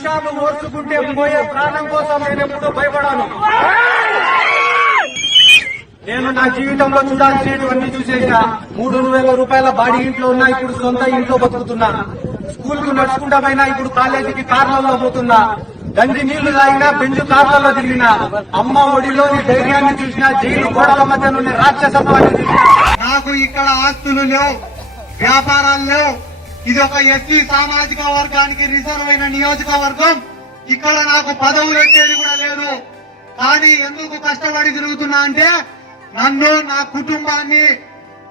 విషాలు ఓర్చుకుంటే పోయే ప్రాణం కోసం నేను ఎప్పుడూ భయపడాను. నేను నా జీవితంలో చూడాల్సినటువంటి చూసేసా. 3,000 రూపాయల బాడీ ఇంట్లో ఉన్నా, ఇప్పుడు సొంత ఇంట్లో బతుకుతున్నా. స్కూల్ కు నడుచుకుంటా పోయినా, ఇప్పుడు కాలేజీకి కార్లలో పోతున్నా. గంజి నీళ్లు తాగినా, బెంజు కార్లలో తిరిగినా. అమ్మ ఒడిలోని ధైర్యాన్ని చూసినా, జైలు గోడల మధ్య నుండి రాక్షసత్వాన్ని చూసినా. నాకు ఇక్కడ ఆస్తులు లేవు, వ్యాపారాలు లేవు. ఇది ఒక ఎస్సీ సామాజిక వర్గానికి రిజర్వ్ అయిన నియోజకవర్గం. ఇక్కడ నాకు పదవులు వచ్చేది కూడా లేదు. కానీ ఎందుకు కష్టపడి తిరుగుతున్నా అంటే, నన్ను, నా కుటుంబాన్ని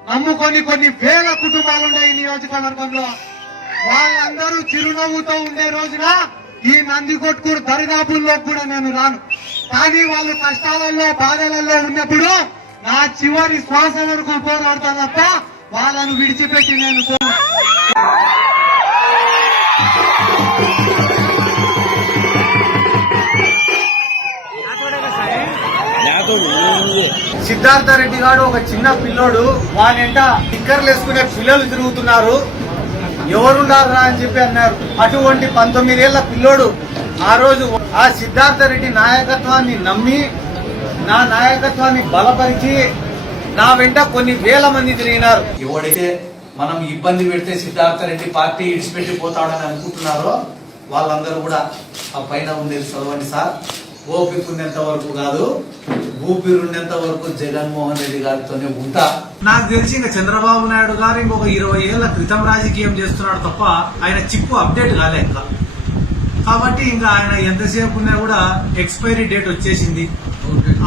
నమ్ముకొని కొన్ని వేల కుటుంబాలున్నాయి ఈ నియోజకవర్గంలో. వాళ్ళందరూ చిరునవ్వుతో ఉండే రోజున ఈ నందికొట్కూరు దరిదాపుల్లో కూడా నేను రాను. కానీ వాళ్ళు కష్టాలలో, బాధలలో ఉన్నప్పుడు నా చివరి శ్వాస వరకు పోరాడతా తప్ప వాళ్ళను విడిచిపెట్టి నేను పోను. సిద్ధార్థ రెడ్డి గారు ఒక చిన్న పిల్లోడు, వానింట స్టిక్కర్లు వేసుకునే పిల్లలు తిరుగుతున్నారు. ఎవరున్నారా అని చెప్పి అన్నారు. అటువంటి 19 ఏళ్ల పిల్లోడు ఆ రోజు ఆ సిద్ధార్థ రెడ్డి నాయకత్వాన్ని నమ్మి, నా నాయకత్వాన్ని బలపరిచి నా వెంట కొన్ని వేల మంది తిరిగినారు. ఎవడైతే మనం ఇబ్బంది పెడితే సిద్ధార్థ రెడ్డి పార్టీ ఇడిచిపెట్టి పోతాడని అనుకుంటున్నారో వాళ్ళందరూ కూడా ఆ పైన ఉండేది చదవండి సార్. ఓపిక ఉన్నంత వరకు కాదు, ఊపిరున్నంత వరకు జగన్మోహన్ రెడ్డి గారితోనే ఉంటా. నాకు తెలిసి ఇంకా చంద్రబాబు నాయుడు గారు ఇంకొక 20 ఏళ్ల క్రితం రాజకీయం చేస్తున్నాడు తప్ప ఆయన చిప్పు అప్డేట్ కాలే ఇంకా. కాబట్టి ఇంకా ఆయన ఎంతసేపు ఉన్నా కూడా ఎక్స్పైరీ డేట్ వచ్చేసింది.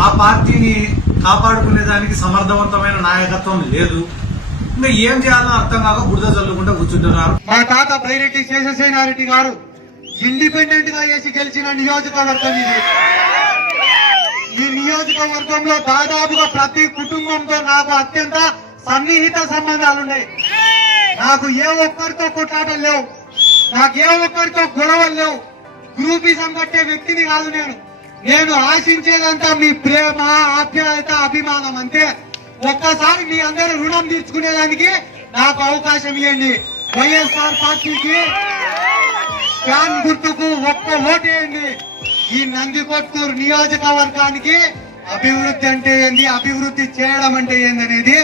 ఆ పార్టీని కాపాడుకునే దానికి సమర్థవంతమైన నాయకత్వం లేదు. ఇంకా ఏం చేయాలో అర్థం కాక బురద చల్లుకుంటూ కూర్చుంటున్నారు. మా తాత బైరెడ్డి శేషసేనారెడ్డి గారు ఇండిపెండెంట్ గా వేసి గెలిచిన నియోజకవర్గం ఇది. ఈ నియోజకవర్గంలో దాదాపుగా ప్రతి కుటుంబంతో నాకు అత్యంత సన్నిహిత సంబంధాలున్నాయి. నాకు ఏ ఒక్కరితో కొట్లాటలు లేవు, నాకు ఏ ఒక్కరితో గొడవలు లేవు. గ్రూపిజం కట్టే వ్యక్తిని కాదు నేను. నేను ఆశించేదంతా మీ ప్రేమ, ఆప్యాయత, అభిమానం అంతే. ఒక్కసారి మీ అందరూ రుణం తీర్చుకునేదానికి నాకు అవకాశం ఇవ్వండి. వైఎస్ఆర్ పార్టీకి ఫ్యాన్ గుర్తుకు ఒక్క ఓటేయండి. ఈ నందికొట్కూరు నియోజకవర్గానికి అభివృద్ధి అంటే ఏంది, అభివృద్ధి చేయడం అంటే ఏంది అనేది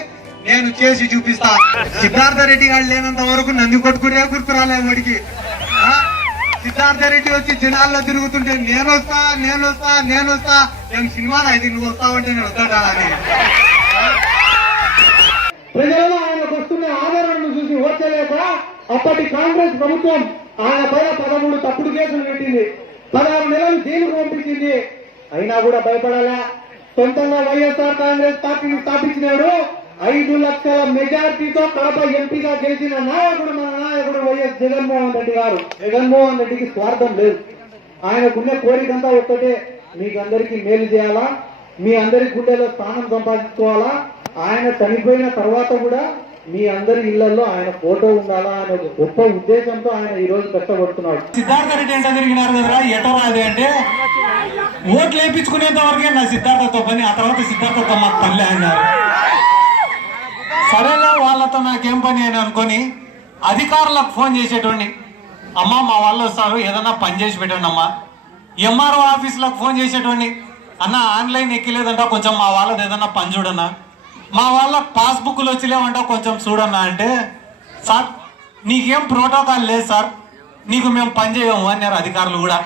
నేను చేసి చూపిస్తా. సిద్ధార్థ రెడ్డి గారు లేనంత వరకు నందికొట్కూరే గుర్తు రాలే వాడికి. సిద్ధార్థ రెడ్డి వచ్చి జనాల్లో తిరుగుతుంటే నేను వస్తా ఏం సినిమాలో అయితే నువ్వు వస్తావంటే నేను వస్తాడా అని. ప్రజలలో ఆయనకు వస్తున్న ఆదరణను చూసి ఓర్చలేక అప్పటి కాంగ్రెస్ ప్రభుత్వం ఆయన పైన 13 తప్పుడు కేసులు పెట్టింది. 16 నెలలు జైలుకు పంపించింది. అయినా కూడా భయపడాలా. సొంతంగా వైఎస్ఆర్ కాంగ్రెస్ పార్టీని స్థాపించినాడు. 5 లక్షల మెజార్టీతో కడప ఎంపీగా గెలిచిన నాయకుడు మన నాయకుడు వైఎస్ జగన్మోహన్ రెడ్డి గారు. జగన్మోహన్ రెడ్డికి స్వార్థం లేదు. ఆయనకున్న కోరికంతా ఒక్కటే, మీకందరికీ మేలు చేయాలా, మీ అందరి గుండెలో స్థానం సంపాదించుకోవాలా. ఆయన చనిపోయిన తర్వాత కూడా మీ అందరి ఇళ్లలో ఆయన ఫోటో ఉండాలా అనే ఒక గొప్ప ఉద్దేశంతో ఆయన ఈ రోజు కష్టపడుతున్నాడు. సిద్ధార్థ రెడ్డి అంటే తిరిగినారు కదా, ఎటో రాదే అంటే ఓట్లు వేయించుకునేంత వరకే నా సిద్ధార్థతో పని. ఆ తర్వాత సిద్ధార్థతో మాకు పనిలే అన్నారు. సరేలే వాళ్ళతో నాకేం పని అని అనుకొని అధికారులకు ఫోన్ చేసేటోడిని. అమ్మ మా వాళ్ళు వస్తారు, ఏదన్నా పని చేసి పెట్టండి అమ్మా. ఎంఆర్ఓ ఆఫీసులకు ఫోన్ చేసేటోడిని. అన్న ఆన్లైన్ ఎక్కలేదంట, కొంచెం మా వాళ్ళది ఏదన్నా పని చూడన్నా. మా వాళ్ళ పాస్బుక్లు వచ్చిలేమంట, కొంచెం చూడన్నా అంటే, సార్ నీకేం ప్రోటోకాల్ లేదు సార్, నీకు మేము పని చేయము అన్నారు అధికారులు కూడా.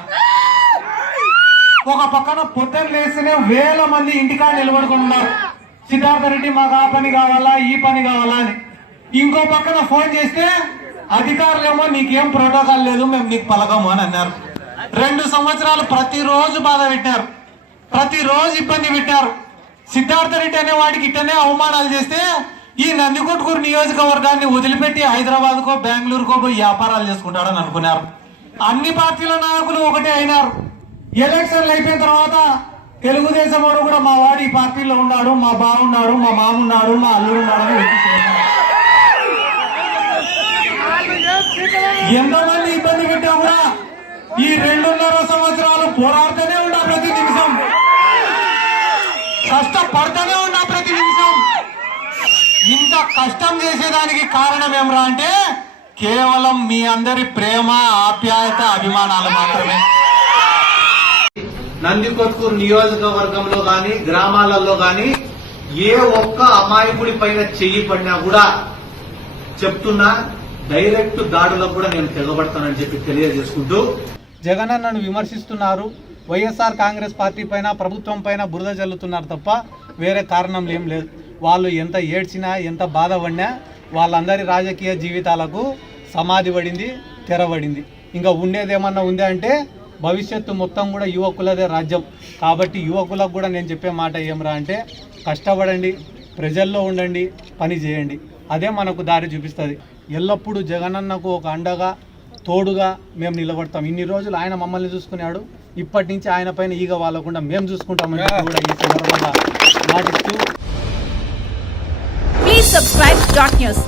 ఒక పక్కన పొద్దున్న లేస్తేనే వేల మంది ఇంటికాడ నిలబడుకుంటున్నారు. సిద్ధార్థ రెడ్డి మాకు ఆ పని కావాలా, ఈ పని కావాలా అని. ఇంకో పక్కన ఫోన్ చేస్తే అధికారులేమో నీకేం ప్రోటోకాల్ లేదు, మేము నీకు పలకము అని అన్నారు. 2 సంవత్సరాలు ప్రతిరోజు బాధ పెట్టారు, ప్రతిరోజు ఇబ్బంది పెట్టారు. సిద్ధార్థ రెడ్డి అనే వాడికి ఇట్టనే అవమానాలు చేస్తే ఈ నందికొట్కూరు నియోజకవర్గాన్ని వదిలిపెట్టి హైదరాబాద్కో బెంగళూరుకో పోయి వ్యాపారాలు చేసుకుంటాడని అనుకున్నారు. అన్ని పార్టీల నాయకులు ఒకటే అయినారు. ఎలక్షన్లు అయిపోయిన తర్వాత తెలుగుదేశం వాడు కూడా మా వాడు ఈ పార్టీలో ఉన్నాడు, మా బావున్నాడు, మా మామున్నాడు, మా అల్లుడున్నాడు అని ఎంతమంది ఇబ్బంది పెట్టా కూడా ఈ 2.5 సంవత్సరాలు పోరాడుతూనే ఉన్నా, ప్రతి నిమిషం కష్టపడుతూనే ఉన్నా, ప్రతి నిమిషం. ఇంత కష్టం చేసేదానికి కారణం ఏమరా అంటే కేవలం మీ అందరి ప్రేమ, ఆప్యాయత, అభిమానాలు మాత్రమే. నందికొట్కూరు నియోజకవర్గంలో గాని గ్రామాలలో గాని ఏ ఒక్క అమాయకుడి పైన చెయ్యి పడినా కూడా చెప్తున్నా డైరెక్ట్ దాడులకు కూడా నేను తెగబడతానని చెప్పి తెలియజేసుకుంటూ, జగనన్నను విమర్శిస్తున్నారు, వైఎస్ఆర్ కాంగ్రెస్ పార్టీ పైన, ప్రభుత్వం పైన బురద జల్లుతున్నారు తప్ప వేరే కారణం ఏం లేదు. వాళ్ళు ఎంత ఏడ్చినా, ఎంత బాధపడినా వాళ్ళందరి రాజకీయ జీవితాలకు సమాధి పడింది, తెరబడింది. ఇంకా ఉండేదేమన్నా ఉందా అంటే భవిష్యత్తు మొత్తం కూడా యువకులదే రాజ్యం. కాబట్టి యువకులకు కూడా నేను చెప్పే మాట ఏమరా అంటే, కష్టపడండి, ప్రజల్లో ఉండండి, పని చేయండి. అదే మనకు దారి చూపిస్తుంది. ఎల్లప్పుడూ జగనన్నకు ఒక అండగా, తోడుగా మేము నిలబడతాం. ఇన్ని రోజులు ఆయన మమ్మల్ని చూసుకున్నాడు, ఇప్పటి నుంచి ఆయన పైన ఈగ వాళ్ళకుండా మేము చూసుకుంటామని కూడా ఈ సందర్భంగా మాటిస్తూ. Please subscribe Dot News.